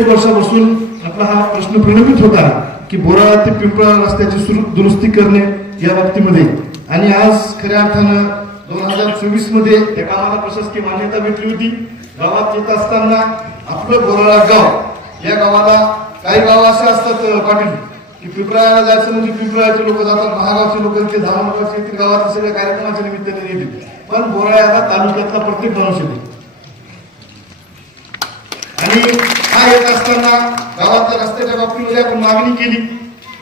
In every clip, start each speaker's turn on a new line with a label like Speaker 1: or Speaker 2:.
Speaker 1: एक वर्षापासून आपला हा प्रश्न प्रलंबित होता की बोराळा ते पिंपळा रस्त्याची सुरू दुरुस्ती करणे या बाबतीमध्ये. आणि आज खऱ्या अर्थानं दोन हजार चोवीसमध्ये त्या कामाला प्रशासकीय मान्यता भेटली होती. गावात येत असताना आपलं बोराळा गाव या गावाला काही गाव असे असतात पाटील की पिंपळाला जायचं म्हणजे पिंपळाचे लोक जातात महागावचे लोक ते धावणगावचे येतील गावात सगळ्या कार्यक्रमाच्या निमित्ताने येते. पण बोराळ्याला तालुक्यातला प्रत्येक माणूस येते. आणि हा येत असताना गावातल्या रस्त्याच्या बाबतीमध्ये आपण मागणी केली.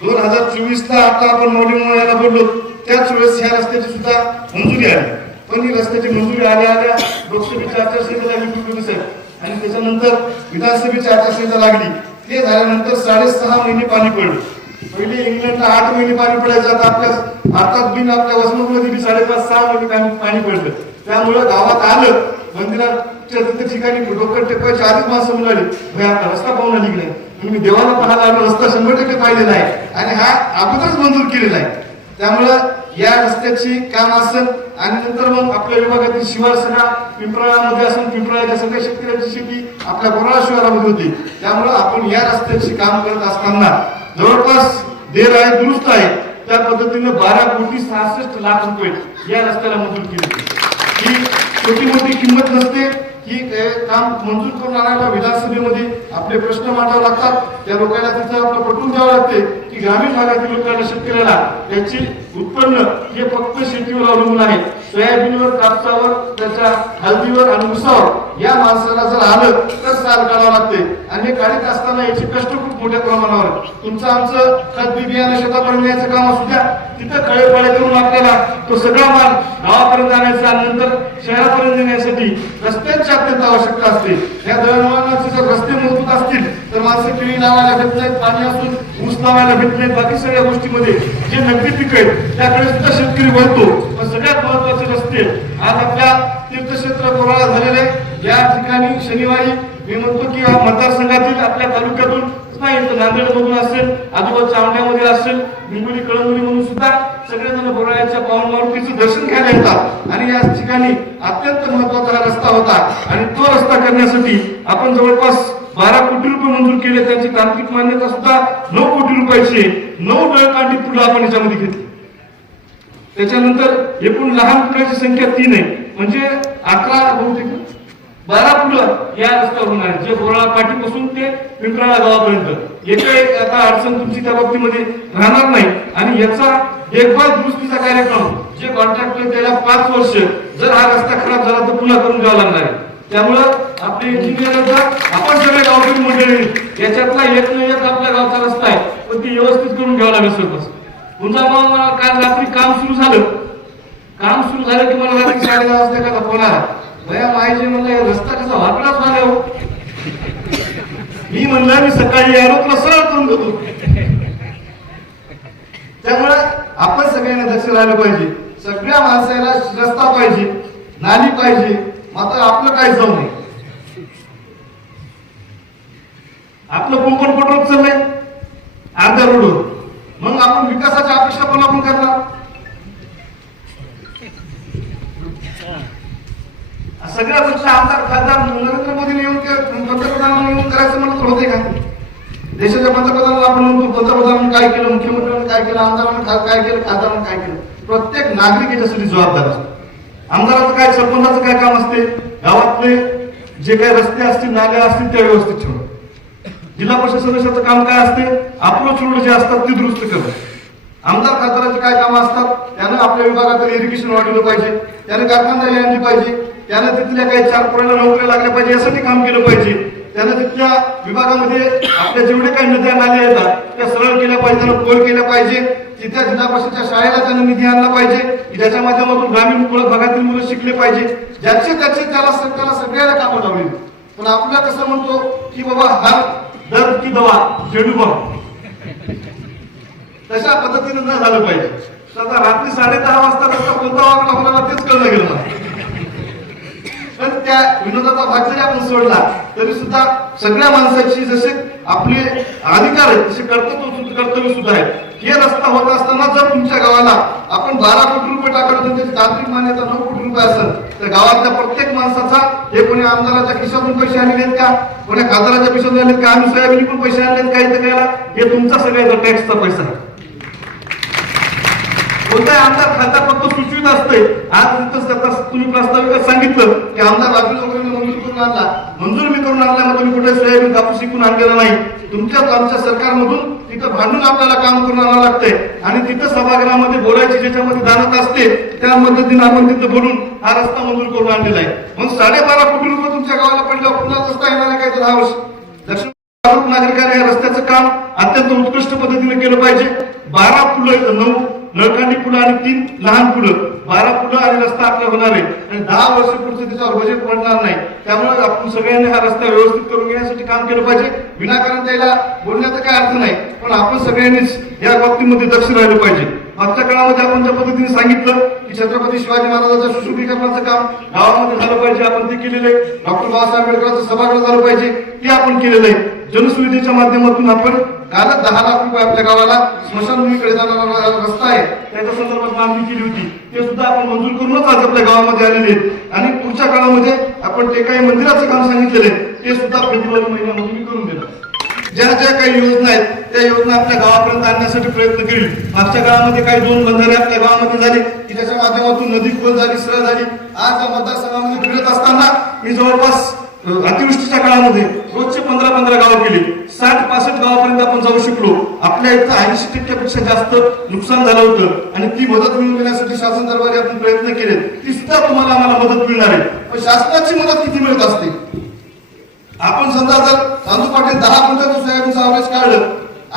Speaker 1: दोन हजार चोवीस ला आता आपण मौली यायला बोललो. त्याच वेळेस ह्या रस्त्याची सुद्धा मंजुरी आली. पण ही रस्त्याची मंजुरी आल्या आल्या लोकसभेच्या आचारसंहिता लागली साहेब. आणि त्याच्यानंतर विधानसभेची आचारसंहिता लागली. ते झाल्यानंतर साडेसहा महिने पाणी पडलं. पहिले इंग्लंडला आठ महिने पाणी पडायचं आता आपल्या भारतात बिन आपल्या वसमतमध्ये बी साडेपाच सहा महिने पाणी पाणी पडलं. त्यामुळं गावात आलं. मंदिरात तिथे ठिकाणी डोकं टेकवायच्या आधीच माणसं म्हणाली आता रस्ता पाहून निघलाय म्हणून मी देवाला पाहायला आलो रस्ता शंभर टक्के पाहिलेला आहे. आणि हा अगोदरच मंजूर केलेला आहे. त्यामुळं या रस्त्याची काम असेल आणि नंतर मग आपल्या विभागातील शिवारसेना पिंपळामध्ये असून पिंपळाच्या सगळ्या शेतकऱ्यांची शेती आपल्या बोराळा शहरामध्ये होती. त्यामुळं आपण या रस्त्याची काम करत असताना जवळपास देर आहे दुरुस्त आहे. त्या पद्धतीने बारा कोटी सहासष्ट लाख रुपये या रस्त्याला मंजूर केले. ही छोटी मोठी किंमत नसते. ही काम मंजूर करून आणायला विधानसभेमध्ये आपले प्रश्न मांडावे लागतात. त्या लोकांना तिथं आपलं पटवून द्यावं लागते की ग्रामीण भागातील लोकांना शेतकऱ्याला त्याची उत्पन्न हे फक्त शेतीवर अवलंबून आहे. सोयाबीनवर कापसावर त्याच्या हळदीवर आणि उसावर या माणसाला जर आलं तर साल काढावं लागते. आणि हे काढत असताना याचे कष्ट खूप मोठ्या प्रमाणावर तुमचं आमचं खत बी बियाणं शेतापर्यंत यायचं काम असू द्या. तिथं खळे पळे करून आपल्याला तो सगळा माल गावापर्यंत आणायचा आणि नंतर शहरापर्यंत नेण्यासाठी रस्त्यांची अत्यंत आवश्यकता असते. या दळणवळणाचे जर रस्ते मजबूत असतील तर माणसं केळी लावायला भेट नाहीत पाणी असून ऊस लावायला भेट नाहीत. बाकी सगळ्या गोष्टीमध्ये जे नगदी पिक आहेत त्याकडे सुद्धा शेतकरी वळतो. पण सगळ्यात महत्त्वाचे रस्ते आज आपल्या तीर्थक्षेत्र कोराळा झालेले या ठिकाणी शनिवारी मी म्हणतो की या मतदारसंघातील आपल्या तालुक्यातून नाही तर नांदेड मधून असेल आजोबा चावण्यामध्ये असेल हिंगोली कळंबोली म्हणून सुद्धा सगळेजण बोराळ्याच्या पावन मारुतीचं दर्शन घ्यायला येतात. आणि या ठिकाणी अत्यंत महत्त्वाचा रस्ता होता आणि तो रस्ता करण्यासाठी आपण जवळपास बारा कोटी रुपये मंजूर केले. त्याची तांत्रिक मान्यता सुद्धा नऊ कोटी रुपयाची नऊ डळकांडी पुढे आपण याच्यामध्ये घेतली. त्याच्यानंतर एकूण लहान पुलाची संख्या तीन आहे. म्हणजे अकरा बहुतेक बारा फुलं या रस्त्यावर होणार जे बोराळा पाठीपासून ते पिंपराळा गावापर्यंत. एकही आता अडचण तुमची त्या बाबतीमध्ये राहणार नाही. आणि याचा देखभाल दुरुस्तीचा कार्यक्रम जे कॉन्ट्रॅक्टर त्याला पाच वर्ष जर हा रस्ता खराब झाला तर पुन्हा करून घ्यावा लागणार आहे. त्यामुळं आपले इंजिनियर आपण सगळे गावकरी मंडळी याच्यातला एक न एक आपल्या गावचा रस्ता आहे. पण ती व्यवस्थित करून घ्यावा लागेल सरपंच तुमचा मग काल रात्री काम सुरू झालं. काम सुरू झालं की मला रात्री साडे दहा वाजता एखादा फोन आला. भया माहिती म्हणलं रस्ता कसा वाकडाच झाला हो? मी म्हणलं मी सकाळी आलो तुला सरळ करून देतो त्यामुळे आपण सगळ्यांना दक्ष राहिलं पाहिजे. सगळ्या माणसाला रस्ता पाहिजे नाली पाहिजे मात्र आपलं काय जाऊ नये. आपलं कुंपण पटवत चाललंय अर्ध्या रोडवर मग आपण विकासाच्या अपेक्षा पण आपण करणार? सगळ्या आमदार खासदार नरेंद्र मोदीने येऊन के- पंतप्रधानांना येऊन करायचं म्हणत होते का? देशाच्या पंतप्रधानाला आपण म्हणतो पंतप्रधानांनी काय केलं मुख्यमंत्र्यांनी काय केलं आमदारांनी काय केलं खासदारांनी काय केलं? प्रत्येक नागरिक याच्यासाठी जबाबदार असतो. आमदाराचं काय सरपंचाचं काय काम असते? गावातले जे काही रस्ते असतील नाल्या असतील त्या व्यवस्थित ठेवणं जिल्हा परिषद सदस्याचं काम काय असते? अप्रोच रोड जे असतात ते दुरुस्त करणं. आमदार खासदाराचे काय कामं असतात? त्यानं आपल्या विभागात इरिगेशन वाढवलं पाहिजे. त्याने कारखानदारी आणली पाहिजे. त्यानं तिथल्या काही चार पोरांना नोकऱ्या लागल्या पाहिजे यासाठी काम केलं पाहिजे. त्यानं तिथल्या विभागामध्ये आपल्या जेवढे काही नद्या नाल्या येतात त्या सरळ केल्या पाहिजे त्यानं कोल केल्या पाहिजे. तिथल्या जिल्हा परिषदच्या शाळेला त्यानं निधी आणला पाहिजे. ज्याच्या माध्यमातून ग्रामीण भागातील मुलं शिकले पाहिजे. ज्याचे त्याचे त्याला त्याला सगळ्याला कामं लावली. पण आपल्याला कसं म्हणतो की बाबा हा दर की दवा झेडू बम तशा पद्धतीने न झालं पाहिजे. आता रात्री साडे दहा वाजता रस्ता कोणता वागला होणार तेच कळलं गेलं नाही त्या विनोदाचा भाग जरी आपण सोडला तरी सुद्धा सगळ्या माणसाची जसे आपले अधिकार आहेत तसे कर्तव्य कर्तव्य सुद्धा आहेत. हे रस्ता होत असताना जर तुमच्या गावाला आपण बारा कोटी रुपये टाकत तर त्याची तांत्रिक मान्यता नऊ कोटी रुपये असेल तर गावातल्या प्रत्येक माणसाचा हे कोणी आमदाराच्या खिशातून पैसे आणलेत का? कोणी खासदाराच्या खिशातून आणलेत का? आम्ही सोयाबीन पैसे आणलेत का इथं करायला हे तुमचा सगळ्याचा टॅक्सचा पैसा आहे. कोणताही आमदार खासदार फक्त सुचवित असते आज तुम्ही प्रास्ताविकात सांगितलं की आमदार राजू वगैरे मंजूर करून आणला. मंजूर मी करून आणला मग तुम्ही कुठे सोयाबीन कापूस शिकून आणलेला नाही. तुमच्याच आमच्या सरकारमधून तिथं भांडून आपल्याला काम करून आणावं लागतंय. आणि तिथं सभागृहामध्ये बोलायची ज्याच्यामध्ये दानत असते त्या मदतीने आपण तिथं बोलून हा रस्ता मंजूर करून आणलेला आहे. मग साडेबारा कोटी रुपये तुमच्या गावाला पडला पुन्हा रस्ता येणार आहे काय तर दहा वर्ष दक्षिण नागरिकांनी या रस्त्याचं काम अत्यंत उत्कृष्ट पद्धतीने केलं पाहिजे. बारा फुलं नऊ नळकांडी फुलं आणि तीन लहान फुलं बारा फुलं आणि रस्ता आपला होणार आहे. आणि दहा वर्ष पुढचं त्याच्यावर बजेट पडणार नाही. त्यामुळे आपण सगळ्यांनी हा रस्ता व्यवस्थित करून घेण्यासाठी काम केलं पाहिजे. विनाकारण त्याला बोलण्याचा काय अर्थ नाही पण आपण सगळ्यांनीच या बाबतीमध्ये दक्ष राहिलं पाहिजे. मागच्या काळामध्ये आपण ज्या पद्धतीने सांगितलं की छत्रपती शिवाजी महाराजांच्या सुशोभीकरणाचं काम गावामध्ये झालं पाहिजे आपण ते केलेलं आहे. डॉक्टर बाबासाहेब आंबेडकरांचं सभागृह झालं पाहिजे ते आपण केलेलं आहे. जनसुविधेच्या माध्यमातून आपण काल दहा लाख रुपये आपल्या गावाला स्मशानभूमीकडे जाणारा रस्ता आहे. त्याच्या संदर्भात मागणी केली होती. ते सुद्धा आपण मंजूर करूनच आज आपल्या गावामध्ये आलेले आहेत. आणि पुढच्या काळामध्ये आपण ते काही मंदिराचं काम सांगितलेलं आहे ते सुद्धा फेब्रुवारी महिन्यामध्ये मी करून देणार. ज्या ज्या काही योजना आहेत त्या योजना आपल्या गावापर्यंत आणण्यासाठी प्रयत्न केले मागच्या काळामध्ये काही दोन बंधारे आपल्या गावामध्ये झाले की त्याच्या माध्यमातून नदी खोल झाली सरळ झाली. आज या मतदारसंघामध्ये फिरत असताना मी जवळपास अतिवृष्टीच्या काळामध्ये रोजचे पंधरा पंधरा गाव केले साठ पासष्ट गावापर्यंत आपण जाऊ शकलो. आपल्या इथं ऐंशी टक्क्यापेक्षा जास्त नुकसान झालं होतं. आणि ती मदत मिळवून देण्यासाठी शासन दरबारी आपण प्रयत्न केले. ती सुद्धा तुम्हाला आम्हाला मदत मिळणार आहे. पण शासनाची मदत किती मिळत असते? आपण समजा जर चांदू पाटील दहा क्विंटलचं सोयाबीनचं अवरेज काढलं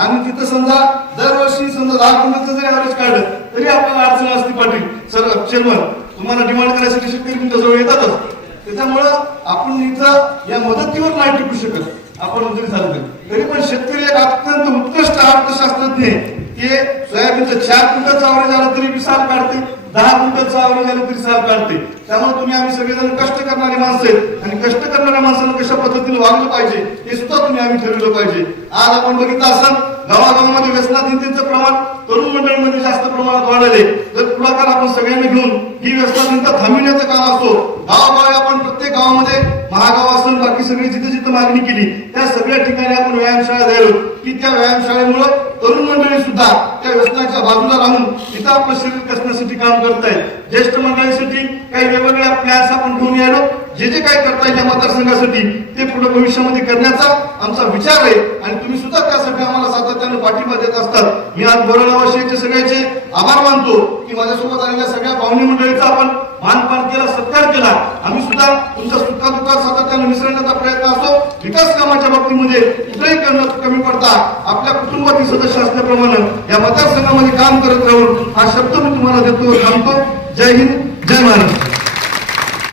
Speaker 1: आणि तिथं समजा दरवर्षी समजा दहा क्विंटलचं जरी अवरेज काढलं तरी आपल्याला अडचण असते पाटील. सर चेअरमन तुम्हाला डिमांड करायसाठी शेतकरी तुमच्याजवळ येतातच. त्याच्यामुळं आपण इथं या मदतीवर नाही टिकू शकत आपण जरी चालू तरी. तरी पण शेतकरी एक अत्यंत उत्कृष्ट अर्थशास्त्रज्ञ आहे. ते सोयाबीनचं चार क्विंटल ॲव्हरेज झालं तरी बी काढते दहा क्विंटल ॲव्हरेज झालं तरी साल काढते त्यामुळे तुम्ही आम्ही सगळेजण कष्ट करणारे माणसं आहेत आणि कष्ट करणाऱ्या माणसांना कशा पद्धतीने वागलं पाहिजे हे सुद्धा तुम्ही आम्ही ठरवलं पाहिजे आज आपण बघितलं असाल गावागावामध्ये व्यसनाधीनतेचं प्रमाण तरुण मंडळीमध्ये जास्त प्रमाणात वाढले तर पुढाकार आपण सगळ्यांनी घेऊन ही व्यसनाधीनता थांबविण्याचं काम असतो गावागाव आपण प्रत्येक गावामध्ये महागाव असेल बाकी सगळी जिथे जिथे मागणी केली त्या सगळ्या ठिकाणी आपण व्यायामशाळा झालो की त्या व्यायामशाळेमुळं तरुण मंडळी सुद्धा त्या व्यसनाच्या बाजूला राहून तिथं आपलं शरीर कसण्यासाठी काम करतायत. ज्येष्ठ मंडळीसाठी काही वेगवेगळ्या प्लॅन्स आपण घेऊन यायलो. जे जे काय करता येईल या मतदारसंघासाठी ते पुढे भविष्यामध्ये करण्याचा आमचा विचार आहे. आणि तुम्ही सुद्धा त्यासाठी आम्हाला सातत्यानं पाठिंबा देत असतात. मी आज बोराळावाशीचे सगळ्याचे आभार मानतो की माझ्यासोबत आलेल्या सगळ्या पाहुणे मंडळीचा आपण मानपान केला सत्कार केला. आम्ही सुद्धा तुमच्या सुखादुखात त्यांना मिसळण्याचा प्रयत्न असतो. विकास कामाच्या बाबतीमध्ये कुठेही करणं कमी पडता आपल्या कुटुंबातील सदस्य असल्याप्रमाणे या मतदारसंघामध्ये काम करत राहून हा शब्द मी तुम्हाला देतो सांगतो जय हिंद जय महाराष्ट्र.